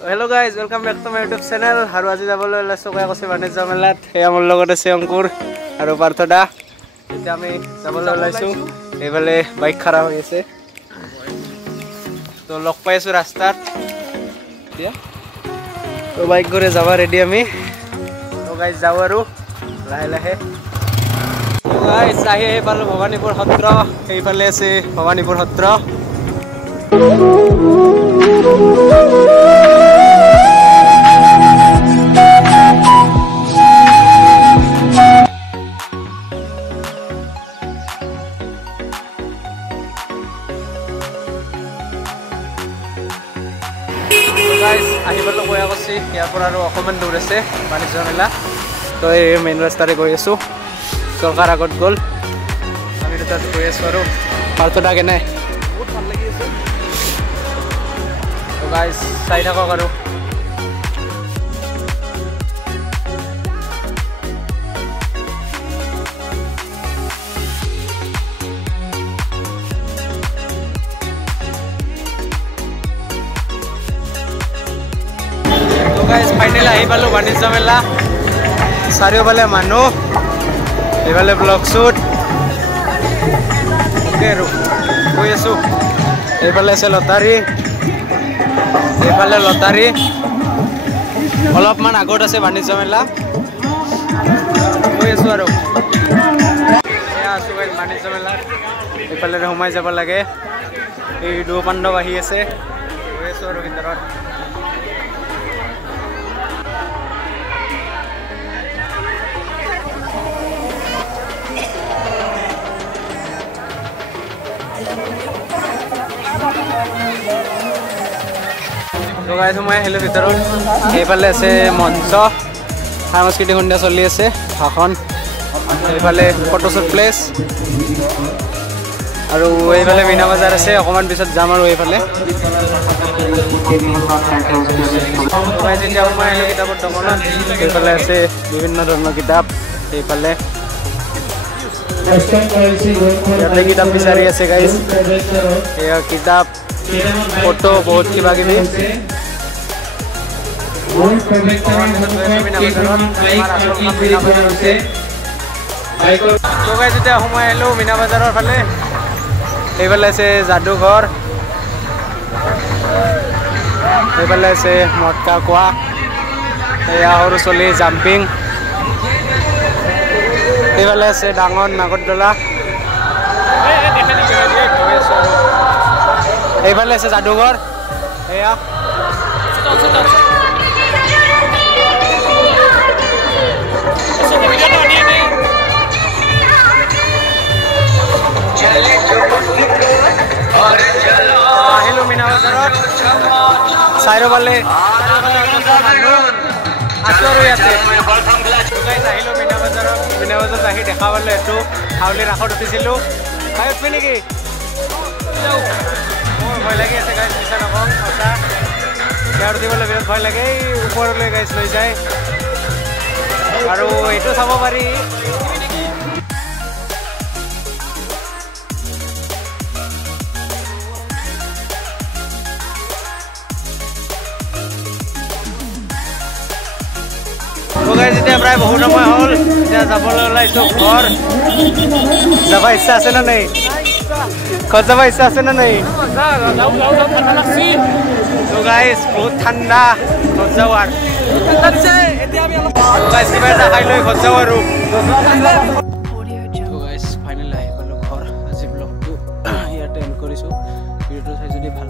Hello guys, welcome back to my YouTube channel. Haru aji jabole olayso kaya kose Banija melat. Eya mor logot ase Ankur aru Parthoda. Eta ami jabole olayso. Ebale bike khara hoi ase. To log pai asu rastat. Dia. To bike gore jaba ready ami. To guys jao aru lahe lahe. To guys ahi epalu Bhawanipur Hotra. Eipale ase Bhawanipur Hotra. Guys, ahibalo goya kosi ইয়াৰ পৰা আৰু অকমান দূৰ আছে বাণিজ্য মেলা তো এই main ৰাস্তাৰে গৈ আছো চৰকাৰ আগত গল আমি তাত গৈ আছো আৰু পাৰ্থদা কেনে বহুত ভাল লাগি আছে তো গাইস চাই থাকক আৰু guys finally ahi palu Banija mela sario bale manu ebale vlog shoot okay ru koi asu ebale se lotari olop man agot ase Banija mela koi asu aru ya asu guys Banija mela ebale humai jaba lage ei do pandab ahi ase koi asu aru bitorot তো guys মই hello ভিতৰত এইফালে আছে মঞ্চ সাংস্কৃতিক সন্ধ্যা চলি আছে ভাষণ এইফালে ফটোশুট প্লেস আৰু এইফালে মিনা বাজাৰ আছে অকমান পিছত যাম আৰু এইফালে গাইস এতিয়া মই হেলো কিতাপৰ দোকানত এইফালে আছে বিভিন্ন ধৰণৰ কিতাপ এইফালে ইয়াতে কিতাপ বিচাৰি আছে গাইস এয়া কিতাপ फोटो बहुत की बाकी में तो गाइस এতিয়া সময় আহিলো মিনা বাজাৰৰ ফালে এইফালে আছে যাদুঘৰ এইফালে আছে মটকা কোৱা এয়া সৰু চলি জাম্পিং এইফালে আছে ডাঙৰ নাগৰদলা এইফালে আছে যাদুঘৰ এয়া আহিলো মিনা বাজাৰত চাইৰো পালে আছো আৰু ইয়াতে আহিলো মিনা বাজাৰত আহি দেখা পালো এইটো হাউলি ৰাসত উঠিছিলো খাই উঠবি নেকি ভয় লাগি আছে গাইছ মিছা নকওঁ সঁচা ইয়াৰ উঠিবলৈ বিৰাট ভয় লাগে ওপৰলৈ গাইছ লৈ যায় আৰু এইটো চাব পাৰি এতিয়া প্ৰায় বহুত সময় হ'ল এতিয়া যাবলৈ ওলাইছো ঘৰ যাব ইচ্ছা আছে নে নাই ঘৰ যাব ইচ্ছা আছে নে নাই তো গাইছ বহুত ঠাণ্ডা ঘৰ যাওঁ আৰু গাইছ কিবা এটা খাই লৈ ঘৰ যাওঁ আৰু তো গাইছ ফাইনেলি আহি পালোঁ ঘৰ আজি ব্লগটো ইয়াতে এণ্ড কৰিছোঁ ভিডিঅ'টো চাই যদি ভাল